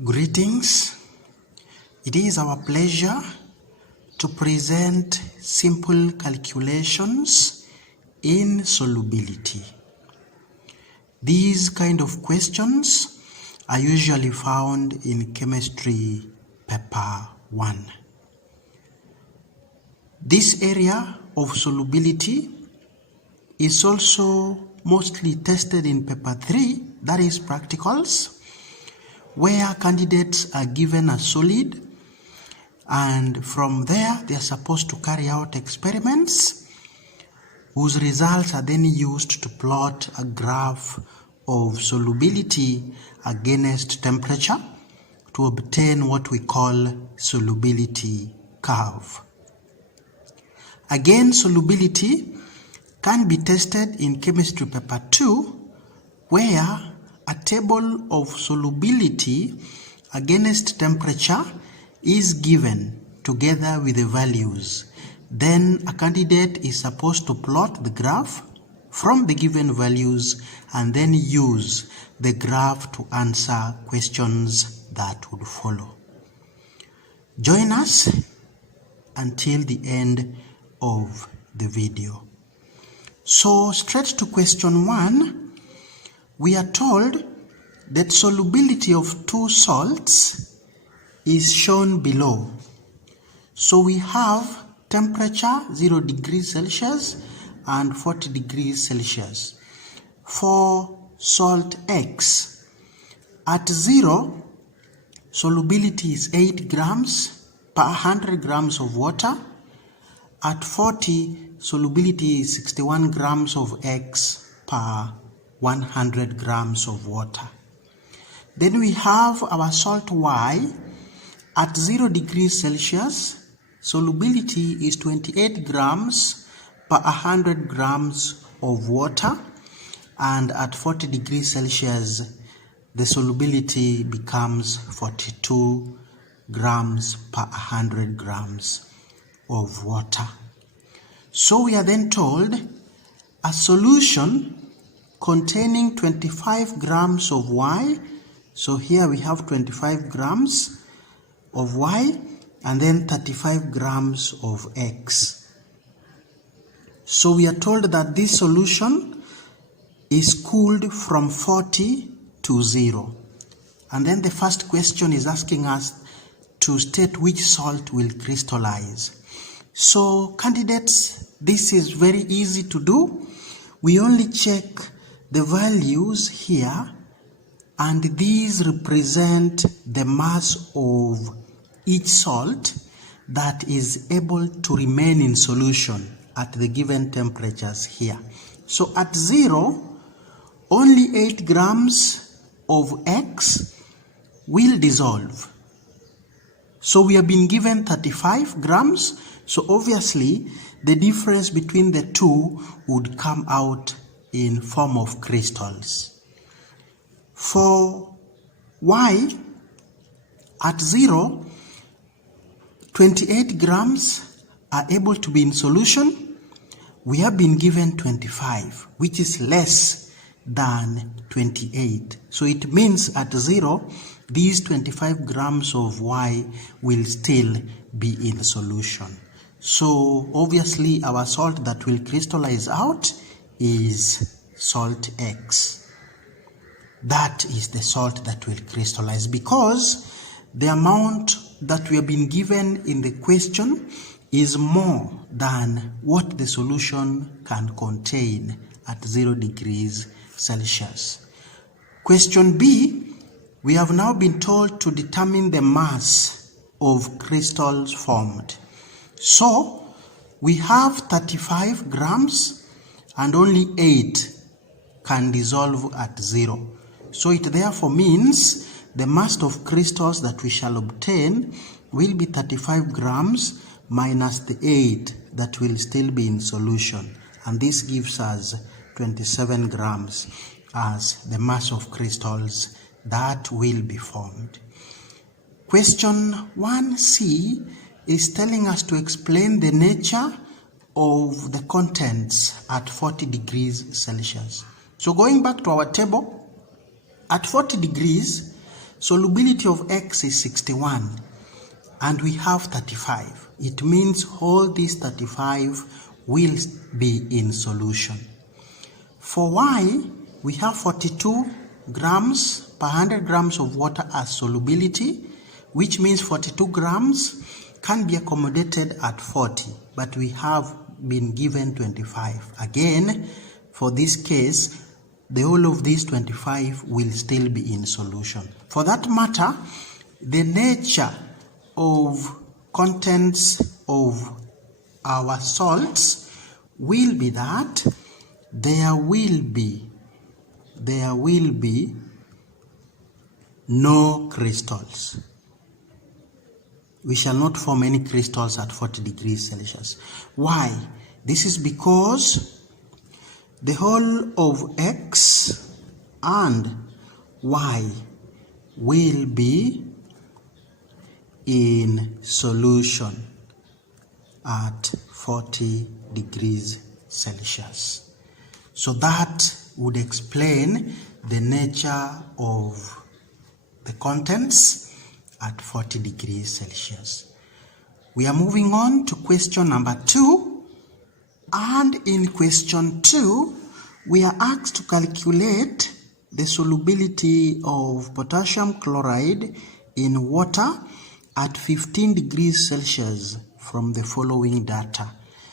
Greetings. It is our pleasure to present simple calculations in solubility. These kind of questions are usually found in chemistry paper 1. This area of solubility is also mostly tested in paper 3, that is practicals, where candidates are given a solid and from there they are supposed to carry out experiments whose results are then used to plot a graph of solubility against temperature to obtain what we call solubility curve. Again, solubility can be tested in chemistry paper 2, where a table of solubility against temperature is given together with the values. Then a candidate is supposed to plot the graph from the given values and then use the graph to answer questions that would follow. Join us until the end of the video. So straight to question 1. We are told that solubility of two salts is shown below. So we have temperature 0 degrees Celsius and 40 degrees Celsius. For salt X, at 0, solubility is 8 grams per 100 grams of water. At 40, solubility is 61 grams of X per 100 grams of water. Then we have our salt Y. At 0 degrees Celsius, solubility is 28 grams per 100 grams of water, and at 40 degrees Celsius, the solubility becomes 42 grams per 100 grams of water. So we are then told a solution containing 25 grams of Y. So here we have 25 grams of Y and then 35 grams of X. So we are told that this solution is cooled from 40 to 0. And then the first question is asking us to state which salt will crystallize. So candidates, this is very easy to do. We only check the values here, and these represent the mass of each salt that is able to remain in solution at the given temperatures here. So at 0, only 8 grams of X will dissolve. So we have been given 35 grams, so obviously the difference between the two would come out in form of crystals. For Y, at 0, 28 grams are able to be in solution. We have been given 25, which is less than 28. So it means at 0, these 25 grams of Y will still be in solution. So obviously our salt that will crystallize out is salt X. That is the salt that will crystallize because the amount that we have been given in the question is more than what the solution can contain at 0 degrees Celsius. Question B, we have now been told to determine the mass of crystals formed. So we have 35 grams and only 8 can dissolve at 0. So it therefore means the mass of crystals that we shall obtain will be 35 grams minus the 8 that will still be in solution. And this gives us 27 grams as the mass of crystals that will be formed. Question 1C is telling us to explain the nature of the contents at 40 degrees Celsius. So going back to our table, at 40 degrees, Solubility of X is 61 and we have 35. It means all these 35 will be in solution. For Y, we have 42 grams per 100 grams of water as solubility, which means 42 grams can be accommodated at 40, but we have been given 25. Again, for this case, the whole of these 25 will still be in solution. For that matter, the nature of contents of our salts will be that there will be no crystals. We shall not form any crystals at 40 degrees Celsius. Why? This is because the whole of X and Y will be in solution at 40 degrees Celsius. So that would explain the nature of the contents at 40 degrees Celsius. We are moving on to question number 2. And in question 2, we are asked to calculate the solubility of potassium chloride in water at 15 degrees Celsius from the following data.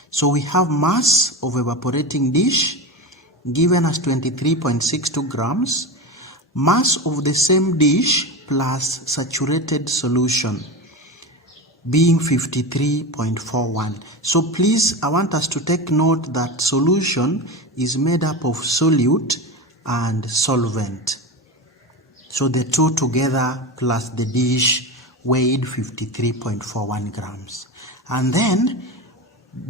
So we have mass of evaporating dish given as 23.62 grams, mass of the same dish plus saturated solution being 53.41. So please, I want us to take note that solution is made up of solute and solvent. So the two together plus the dish weighed 53.41 grams. And then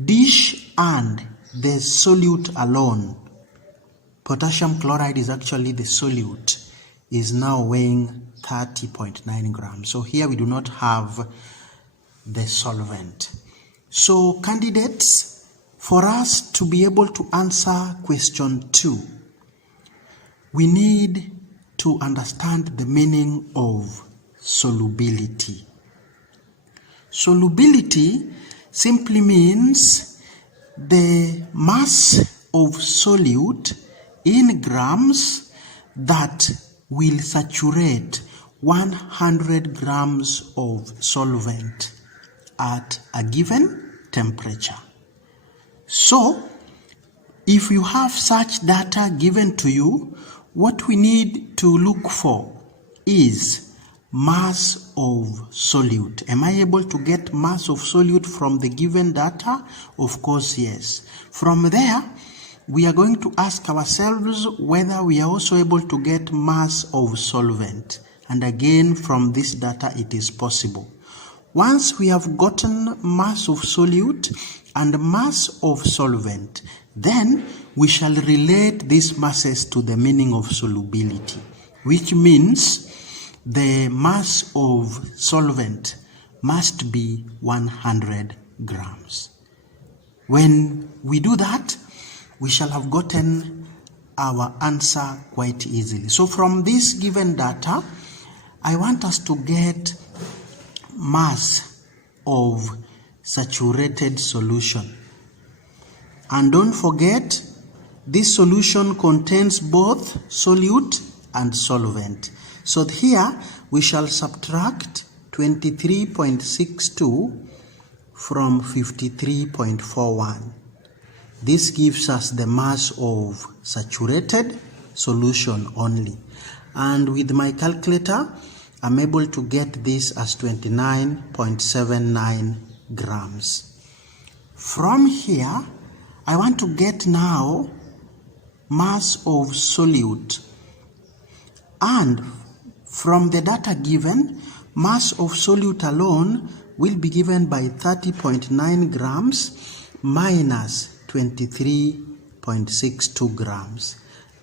dish and the solute alone, potassium chloride is actually the solute, is now weighing 30.9 grams. So here we do not have the solvent. So candidates, for us to be able to answer question 2, we need to understand the meaning of solubility. Solubility simply means the mass of solute in grams that will saturate 100 grams of solvent at a given temperature. So, if you have such data given to you, what we need to look for is mass of solute. Am I able to get mass of solute from the given data? Of course, yes. From there, we are going to ask ourselves whether we are also able to get mass of solvent. And again, from this data, it is possible. Once we have gotten mass of solute and mass of solvent, then we shall relate these masses to the meaning of solubility, which means the mass of solvent must be 100 grams. When we do that, we shall have gotten our answer quite easily. So from this given data, I want us to get mass of saturated solution. And don't forget, this solution contains both solute and solvent. So here we shall subtract 23.62 from 53.41. This gives us the mass of saturated solution only. And with my calculator, I'm able to get this as 29.79 grams. From here, I want to get now mass of solute. And from the data given, mass of solute alone will be given by 30.9 grams minus 23.62 grams.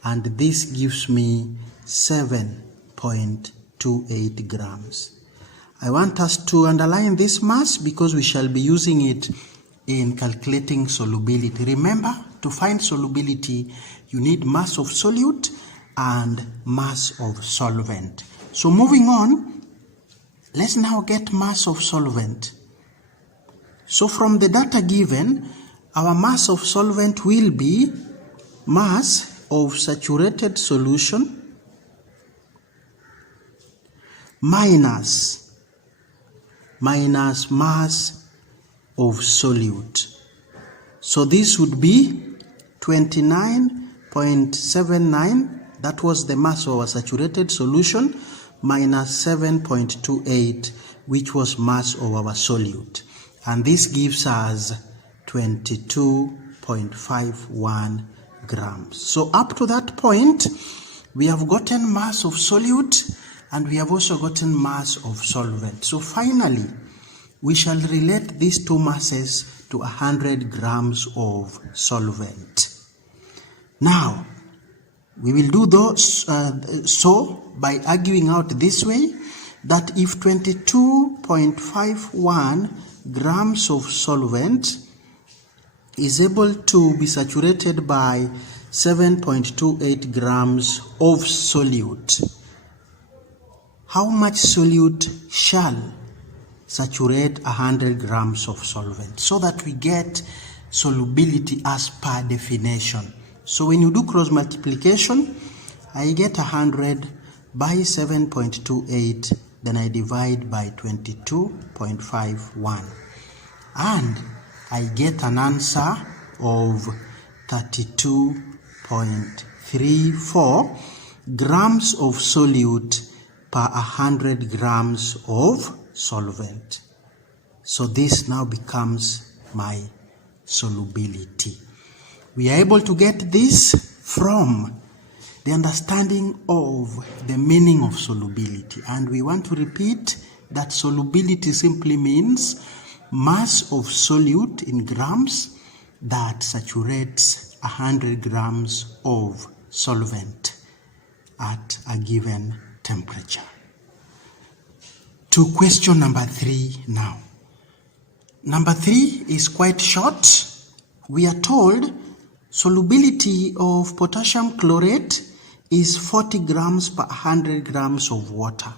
And this gives me 7.28 grams. I want us to underline this mass because we shall be using it in calculating solubility. Remember, to find solubility, you need mass of solute and mass of solvent. So moving on, let's now get mass of solvent. So from the data given, our mass of solvent will be mass of saturated solution minus mass of solute. So this would be 29.79, that was the mass of our saturated solution, minus 7.28, which was mass of our solute. And this gives us 22.51 grams. So up to that point, we have gotten mass of solute and we have also gotten mass of solvent. So finally, we shall relate these two masses to 100 grams of solvent. Now, we will do those so by arguing out this way, that if 22.51 grams of solvent is able to be saturated by 7.28 grams of solute, how much solute shall saturate 100 grams of solvent, so that we get solubility as per definition. So when you do cross multiplication, I get 100 by 7.28, then I divide by 22.51, and I get an answer of 32.34 grams of solute per 100 grams of solvent. So this now becomes my solubility. We are able to get this from the understanding of the meaning of solubility, and we want to repeat that solubility simply means mass of solute in grams that saturates 100 grams of solvent at a given temperature. To question number 3 now. Number 3 is quite short. We are told solubility of potassium chlorate is 40 grams per 100 grams of water.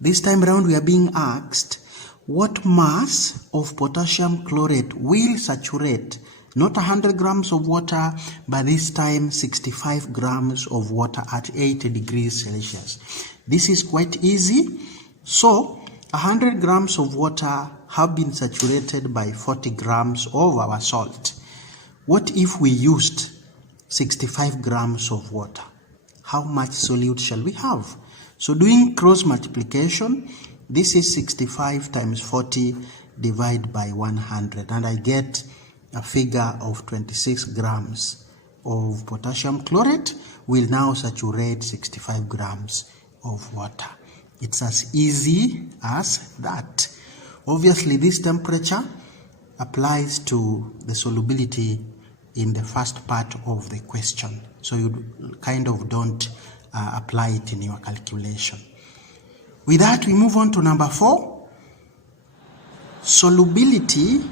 This time around we are being asked what mass of potassium chlorate will saturate not 100 grams of water, but this time 65 grams of water at 80 degrees Celsius. This is quite easy. So 100 grams of water have been saturated by 40 grams of our salt. What if we used 65 grams of water? How much solute shall we have? So doing cross multiplication, this is 65 times 40 divided by 100, and I get a figure of 26 grams of potassium chlorate will now saturate 65 grams of water. It's as easy as that. Obviously, this temperature applies to the solubility in the first part of the question, so you kind of don't apply it in your calculation. With that, we move on to number 4. Solubility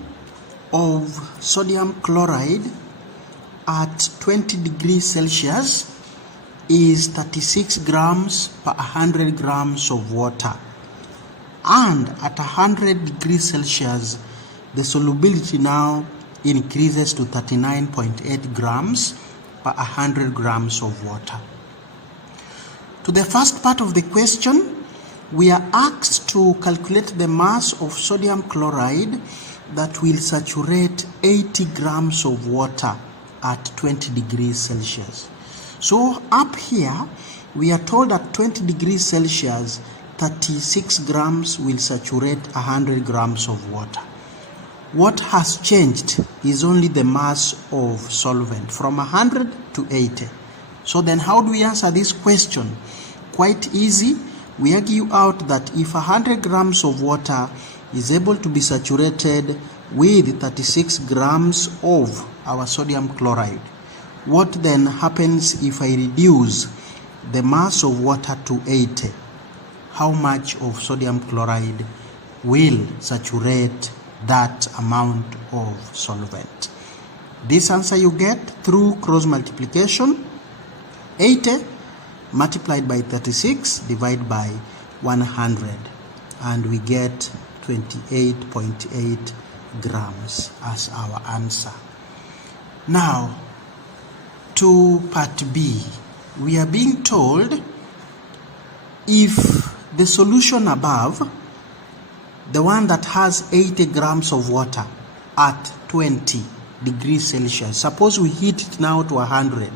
of sodium chloride at 20 degrees Celsius is 36 grams per 100 grams of water, and at 100 degrees Celsius the solubility now increases to 39.8 grams per 100 grams of water. To the first part of the question, we are asked to calculate the mass of sodium chloride that will saturate 80 grams of water at 20 degrees Celsius. So up here, we are told at 20 degrees Celsius, 36 grams will saturate 100 grams of water. What has changed is only the mass of solvent from 100 to 80. So then how do we answer this question? Quite easy. We argue out that if 100 grams of water is able to be saturated with 36 grams of our sodium chloride, what then happens if I reduce the mass of water to 80? How much of sodium chloride will saturate that amount of solvent? This answer you get through cross multiplication. 80 multiplied by 36, divide by 100, and we get 28.8 grams as our answer. Now, to part B, we are being told if the solution above, the one that has 80 grams of water at 20 degrees Celsius, suppose we heat it now to 100,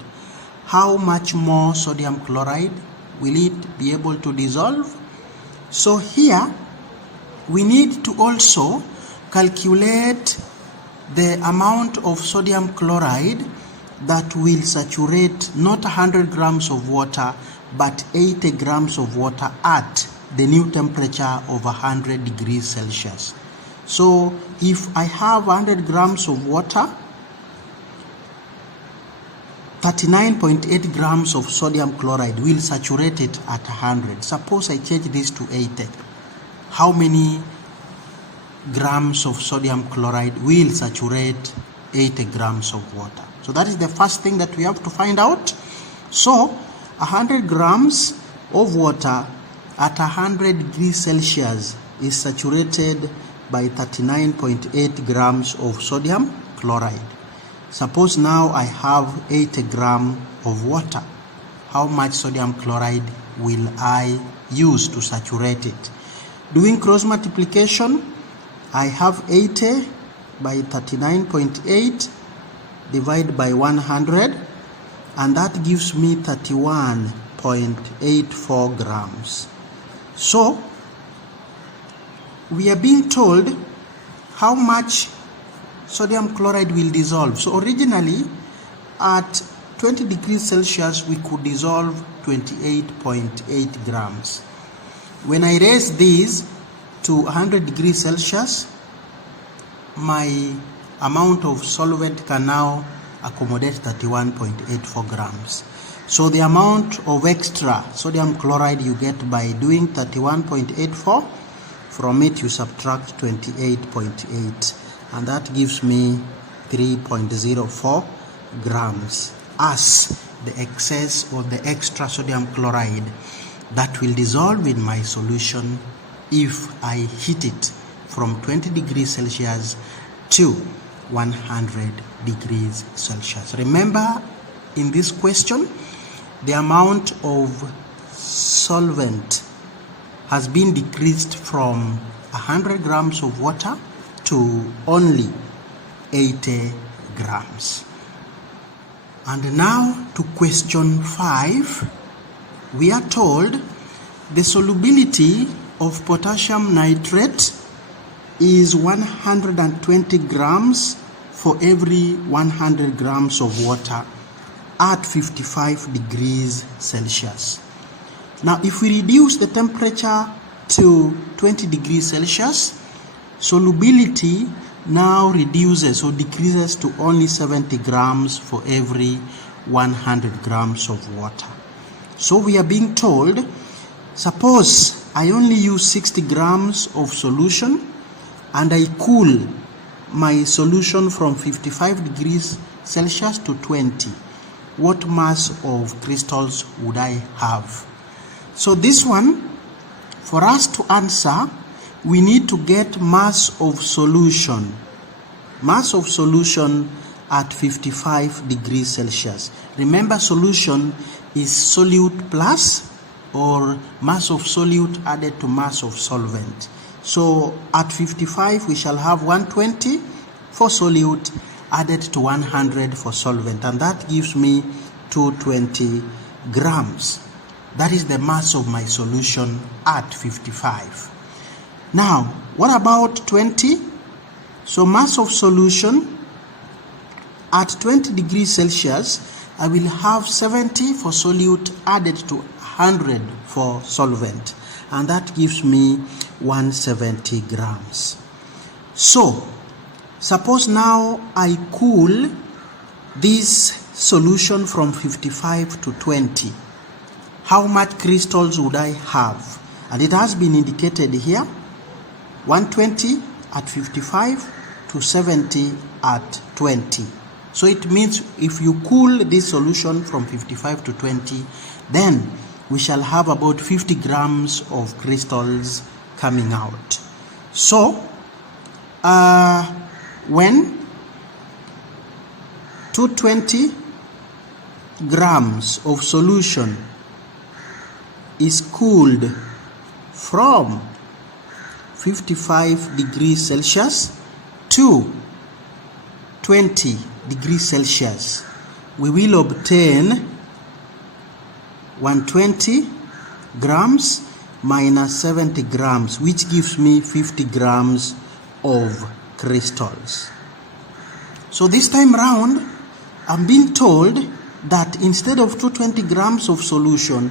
how much more sodium chloride will it be able to dissolve? So here we need to also calculate the amount of sodium chloride that will saturate not 100 grams of water but 80 grams of water at the new temperature of 100 degrees Celsius. So if I have 100 grams of water, 39.8 grams of sodium chloride will saturate it at 100. Suppose I change this to 80. How many grams of sodium chloride will saturate 80 grams of water? So that is the first thing that we have to find out. So 100 grams of water at 100 degrees Celsius is saturated by 39.8 grams of sodium chloride. Suppose now I have 80 grams of water. How much sodium chloride will I use to saturate it? Doing cross multiplication, I have 80 by 39.8 divided by 100, and that gives me 31.84 grams. So we are being told how much sodium chloride will dissolve. So originally at 20 degrees Celsius we could dissolve 28.8 grams. When I raise these to 100 degrees Celsius, my amount of solvent can now accommodate 31.84 grams. So the amount of extra sodium chloride you get by doing 31.84, from it you subtract 28.8, and that gives me 3.04 grams as the excess or the extra sodium chloride that will dissolve in my solution if I heat it from 20 degrees Celsius to 100 degrees Celsius. Remember, in this question, the amount of solvent has been decreased from 100 grams of water to only 80 grams. And now to question 5, we are told the solubility of potassium nitrate is 120 grams for every 100 grams of water at 55 degrees Celsius. Now if we reduce the temperature to 20 degrees Celsius, solubility now reduces or decreases to only 70 grams for every 100 grams of water. So we are being told, suppose I only use 60 grams of solution and I cool my solution from 55 degrees Celsius to 20. What mass of crystals would I have? So this one, for us to answer, we need to get mass of solution. Mass of solution at 55 degrees Celsius. Remember, solution is solute plus or mass of solute added to mass of solvent. So at 55 we shall have 120 for solute added to 100 for solvent, and that gives me 220 grams. That is the mass of my solution at 55. Now, what about 20? So mass of solution at 20 degrees Celsius, I will have 70 for solute added to 100 for solvent, and that gives me 170 grams. So suppose now I cool this solution from 55 to 20. How much crystals would I have? And it has been indicated here, 120 at 55 to 70 at 20. So it means if you cool this solution from 55 to 20, then we shall have about 50 grams of crystals coming out. So when 220 grams of solution is cooled from 55 degrees Celsius to 20 degrees Celsius, we will obtain 120 grams minus 70 grams, which gives me 50 grams of crystals. So this time round, I'm being told that instead of 220 grams of solution,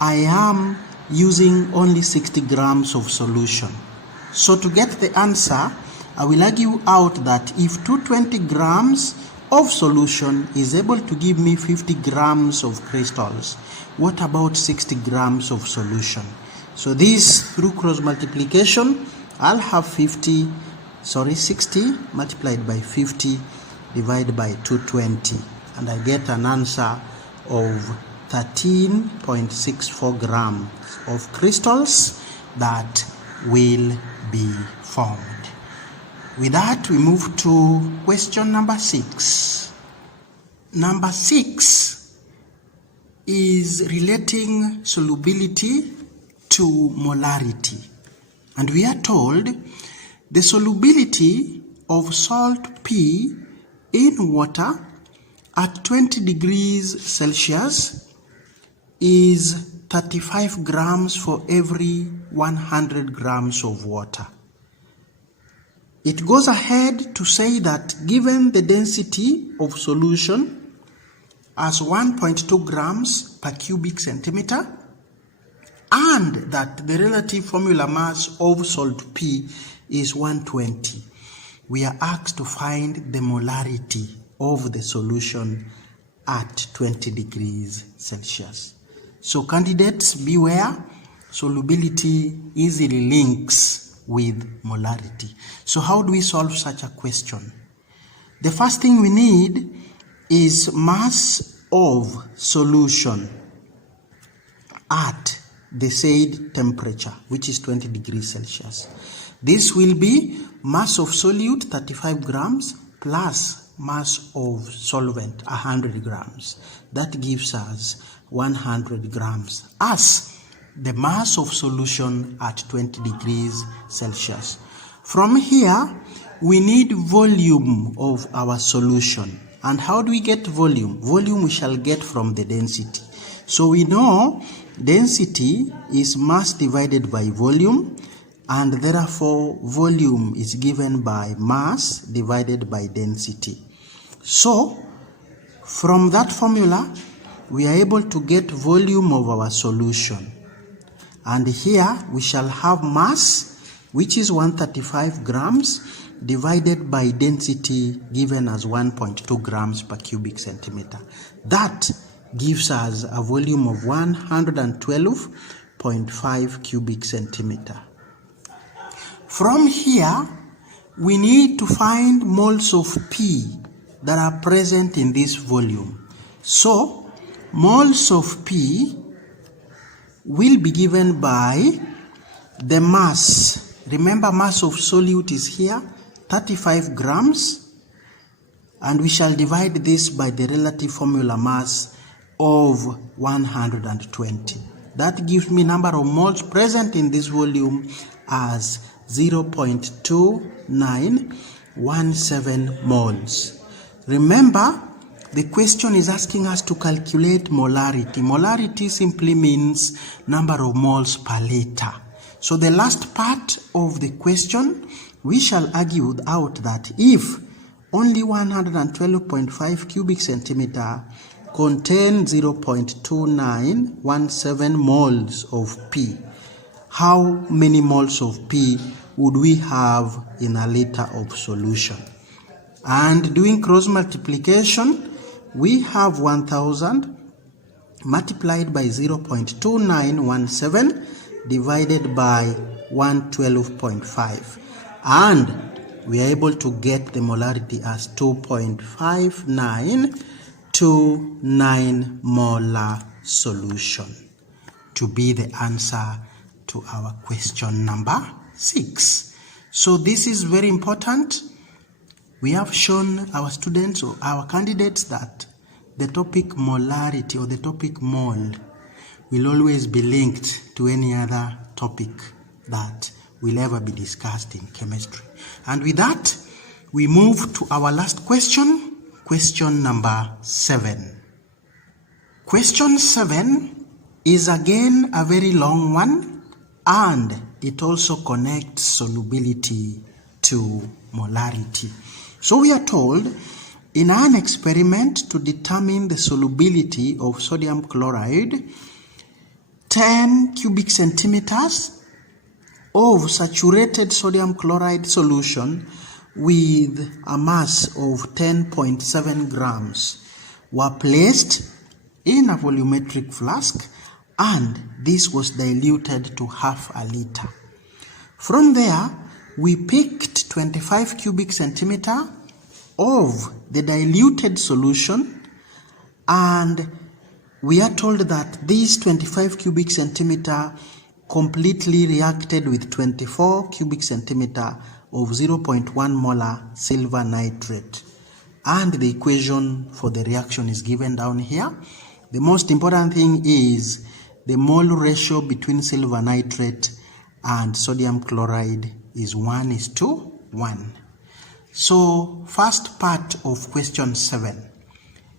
I am using only 60 grams of solution. So to get the answer, I will argue out that if 220 grams of solution is able to give me 50 grams of crystals, what about 60 grams of solution? So this, through cross multiplication, I'll have 60 multiplied by 50 divided by 220, and I get an answer of 13.64 grams of crystals that will be formed. With that, we move to question number 6. Number 6 is relating solubility to molarity. And we are told the solubility of salt P in water at 20 degrees Celsius is 35 grams for every 100 grams of water. It goes ahead to say that given the density of solution as 1.2 grams per cubic centimeter, and that the relative formula mass of salt P is 120, we are asked to find the molarity of the solution at 20 degrees Celsius. So candidates, beware, solubility easily links with molarity. So how do we solve such a question? The first thing we need is mass of solution at the said temperature, which is 20 degrees Celsius. This will be mass of solute 35 grams plus mass of solvent 100 grams. That gives us 100 grams as the mass of solution at 20 degrees Celsius. From here, we need volume of our solution. And how do we get volume? Volume we shall get from the density. So we know density is mass divided by volume, and therefore volume is given by mass divided by density. So from that formula, we are able to get volume of our solution. And here we shall have mass, which is 135 grams, divided by density given as 1.2 grams per cubic centimeter. That gives us a volume of 112.5 cubic centimeter. From here, we need to find moles of P that are present in this volume. So, moles of P will be given by the mass. Remember, mass of solute is here, 35 grams, and we shall divide this by the relative formula mass of 120. That gives me number of moles present in this volume as 0.2917 moles. Remember, the question is asking us to calculate molarity. Molarity simply means number of moles per liter. So the last part of the question, we shall argue out that if only 112.5 cubic centimeter contain 0.2917 moles of P, how many moles of P would we have in a liter of solution? And doing cross multiplication, we have 1000 multiplied by 0.2917 divided by 112.5, and we are able to get the molarity as 2.5929 molar solution. to be the answer to our question number 6. So this is very important. We have shown our students or our candidates that the topic molarity or the topic mole will always be linked to any other topic that will ever be discussed in chemistry. And with that, we move to our last question, question number 7. Question 7 is again a very long one, and it also connects solubility to molarity. So we are told, in an experiment to determine the solubility of sodium chloride, 10 cubic centimeters of saturated sodium chloride solution with a mass of 10.7 grams were placed in a volumetric flask, and this was diluted to half a liter. From there, we picked 25 cubic centimeter of the diluted solution, and we are told that this 25 cubic centimeter completely reacted with 24 cubic centimeter of 0.1 molar silver nitrate. And the equation for the reaction is given down here. The most important thing is the mole ratio between silver nitrate and sodium chloride is 1:1. So first part of question 7.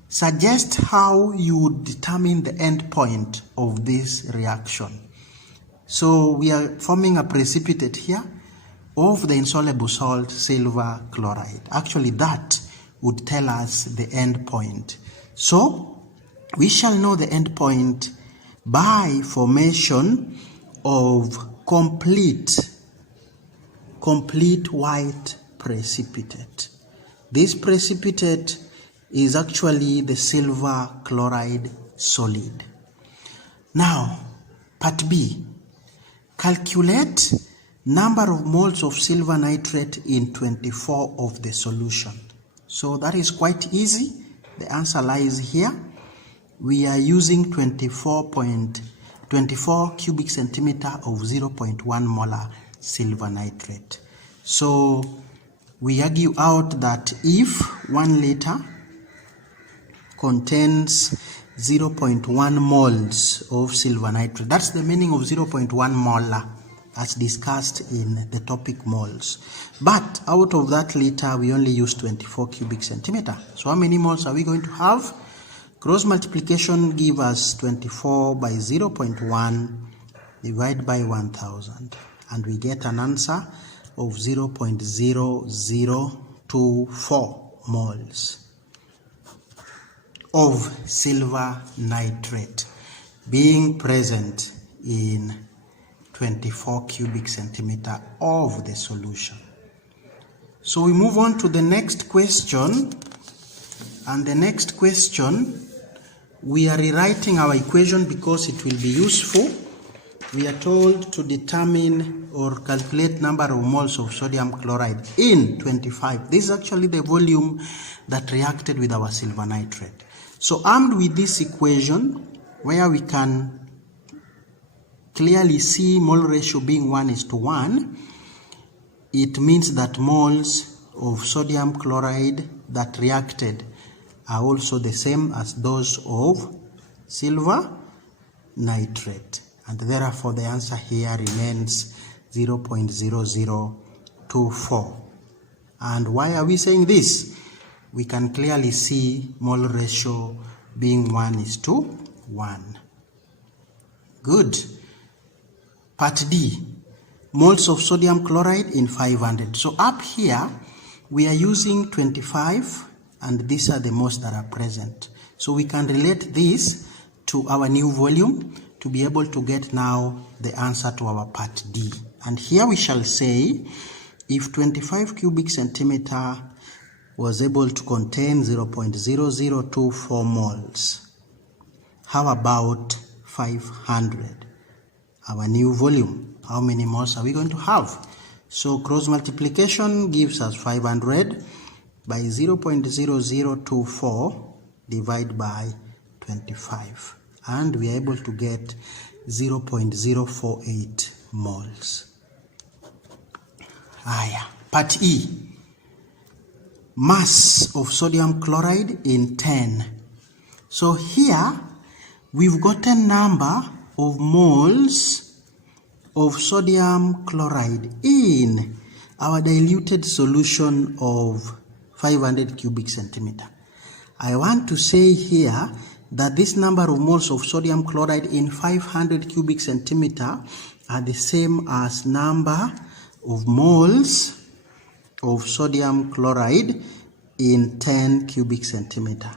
Suggest how you would determine the end point of this reaction. So we are forming a precipitate here of the insoluble salt silver chloride. Actually, that would tell us the end point. So we shall know the end point by formation of complete white precipitate. This precipitate is actually the silver chloride solid. Now, part B. Calculate number of moles of silver nitrate in 24 of the solution. So that is quite easy. The answer lies here. We are using 24 cubic centimeter of 0.1 molar silver nitrate. So we argue out that if 1 liter contains 0.1 moles of silver nitrate, that's the meaning of 0.1 molar as discussed in the topic moles. But out of that liter, we only use 24 cubic centimeter. So how many moles are we going to have? Cross multiplication gives us 24 by 0.1 divided by 1000. And we get an answer of 0.0024 moles of silver nitrate being present in 24 cubic centimeter of the solution. So we move on to the next question, and the next question we are rewriting our equation because it will be useful. We are told to determine or calculate number of moles of sodium chloride in 25. This is actually the volume that reacted with our silver nitrate. So armed with this equation, where we can clearly see mole ratio being 1:1, it means that moles of sodium chloride that reacted are also the same as those of silver nitrate. And therefore the answer here remains 0.0024. And why are we saying this? We can clearly see mole ratio being 1:1. Good. Part D, moles of sodium chloride in 500. So up here, we are using 25, and these are the moles that are present. So we can relate this to our new volume to be able to get now the answer to our part D. And here we shall say, if 25 cubic centimeter was able to contain 0.0024 moles, how about 500? Our new volume, how many moles are we going to have? So cross multiplication gives us 500 by 0.0024 divided by 25. And we are able to get 0.048 moles. Part E. Mass of sodium chloride in 10. So here we've got a number of moles of sodium chloride in our diluted solution of 500 cubic centimeter. I want to say here that this number of moles of sodium chloride in 500 cubic centimeter are the same as number of moles of sodium chloride in 10 cubic centimeter.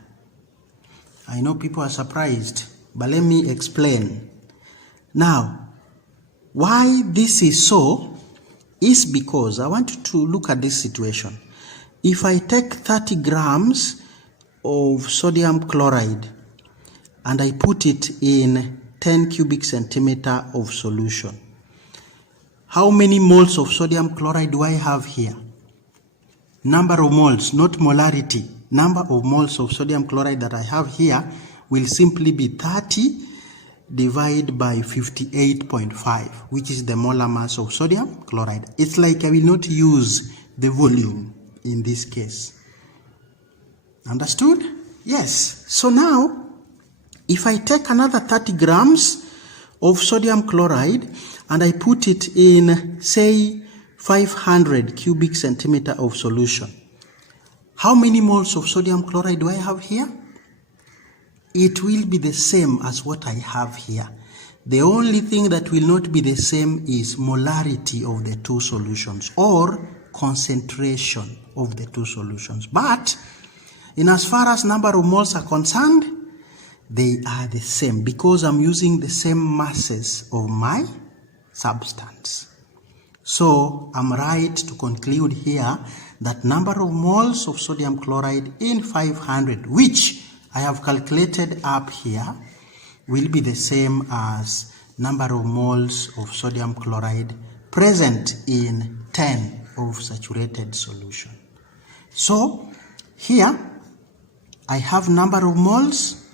I know people are surprised, but let me explain. Now, why this is so is because I want you to look at this situation. If I take 30 grams of sodium chloride and I put it in 10 cubic centimeter of solution, how many moles of sodium chloride do I have here? Number of moles, not molarity. Number of moles of sodium chloride that I have here will simply be 30 divided by 58.5, which is the molar mass of sodium chloride. It's like I will not use the volume in this case. Understood? Yes. So now, if I take another 30 grams of sodium chloride and I put it in, say, 500 cubic centimeter of solution, how many moles of sodium chloride do I have here? It will be the same as what I have here. The only thing that will not be the same is molarity of the two solutions or concentration of the two solutions. But in as far as number of moles are concerned, they are the same because I'm using the same masses of my substance. So I'm right to conclude here that number of moles of sodium chloride in 500, which I have calculated up here, will be the same as number of moles of sodium chloride present in 10 of saturated solution. So here I have number of moles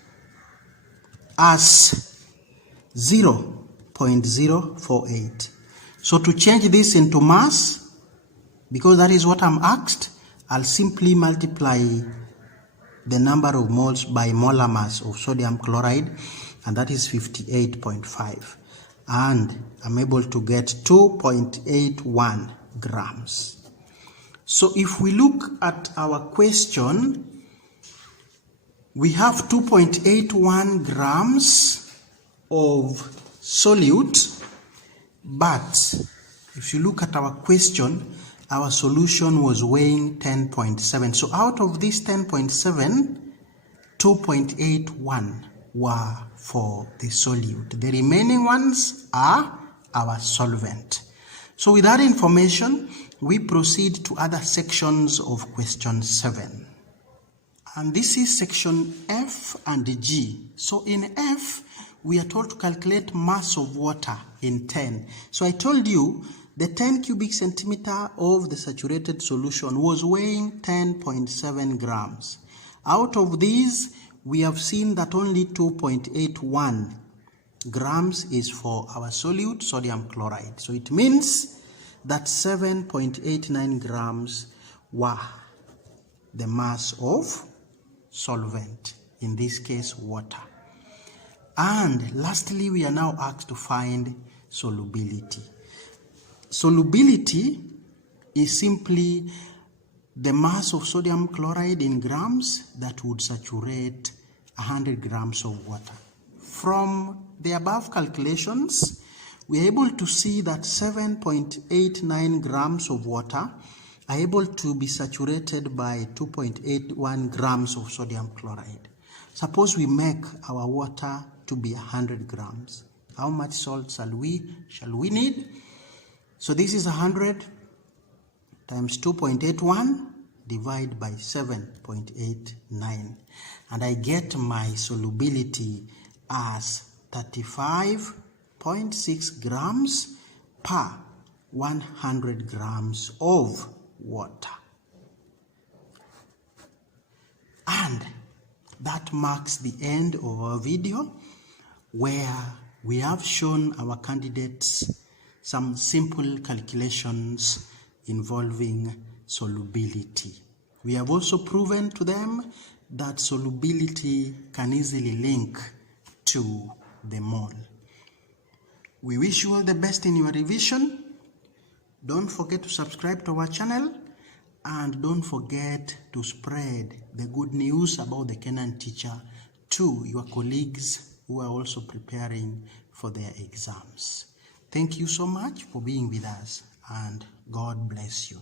as 0.048. So to change this into mass, because that is what I'm asked, I'll simply multiply the number of moles by molar mass of sodium chloride, and that is 58.5. And I'm able to get 2.81 grams. So if we look at our question, we have 2.81 grams of solute, but if you look at our question, our solution was weighing 10.7. So out of this 10.7, 2.81 were for the solute. The remaining ones are our solvent. So with that information, we proceed to other sections of question 7. And this is section F and G. So in F, we are told to calculate mass of water in 10. So I told you the 10 cubic centimeter of the saturated solution was weighing 10.7 grams. Out of these, we have seen that only 2.81 grams is for our solute, sodium chloride. So it means that 7.89 grams were the mass of solvent, in this case water. And lastly, we are now asked to find solubility. Solubility is simply the mass of sodium chloride in grams that would saturate 100 grams of water. From the above calculations, we are able to see that 7.89 grams of water are able to be saturated by 2.81 grams of sodium chloride. Suppose we make our water to be 100 grams. How much salt shall we need? So this is 100 times 2.81 divided by 7.89. And I get my solubility as 35.6 grams per 100 grams of water. And that marks the end of our video, where We have shown our candidates some simple calculations involving solubility. We have also proven to them that solubility can easily link to the mole. We wish you all the best in your revision. Don't forget to subscribe to our channel, and don't forget to spread the good news about the Kenyan teacher to your colleagues who are also preparing for their exams. Thank you so much for being with us, and God bless you.